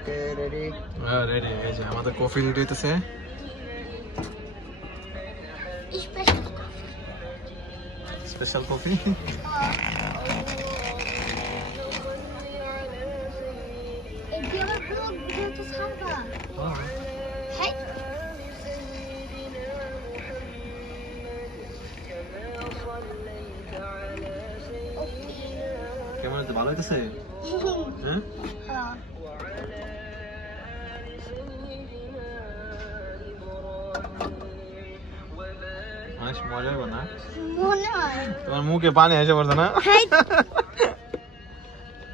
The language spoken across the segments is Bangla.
Okay ready. হ্যাঁ রেডি। এই যে আমাদের কফি রেডি হইতেছে। Special coffee. কেমন হচ্ছে? ভালো হইতেছে? হ্যাঁ অনেক মজা হবে না? তোমার মুখে পানি এসে পড়ছে না?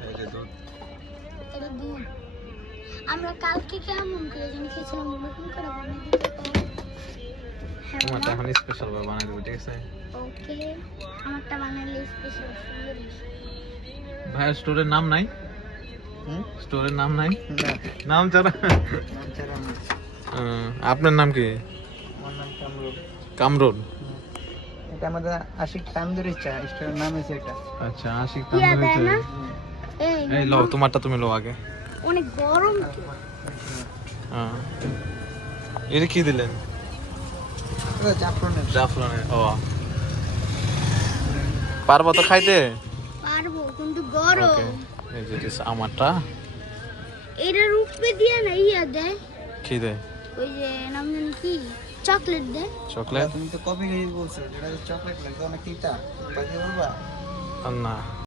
এই যে দুধ। আমরা কালকে কেমন করে জানি খেয়েছিলাম নতুন করে বানিয়ে দিতে পারো। তোমারটা এখন স্পেশাল ভাবে বানাই দেবো, ঠিক আছে? ওকে আমারটা বানালে স্পেশাল সুন্দর। ভাই স্টোরের নাম নাই? স্টোরের নাম নাই? না, নাম ছাড়া? নাম ছাড়া না। আপনার নাম কি? আমার নাম কামরুল। কামরুল। এটা আমাদের আশিক তান্দুরি চা, স্টোরের নাম হচ্ছে এটা। আচ্ছা আশিক ইয়া তান্দুরি দেয় না? চা। এই এই লো, তোমারটা তুমি লো আগে। অনেক গরম তো। হ্যাঁ এটা কি দিলেন? এটা জাফরানের। জাফরানের। ও পারবো তো খাইতে? পারবো কিন্তু গরম। ওকে এই যে দিস আমারটা। এটার উপরে দিয়ে না ইয়া দেয়, কি দে? ওই যে নাম জানি কি, চকলেট দেয়। চকলেট? তুমি তো কফি খেয়ে বলছো, যেটা চকলেট লাগবে অনেক তিতা, বাকি বলবা? না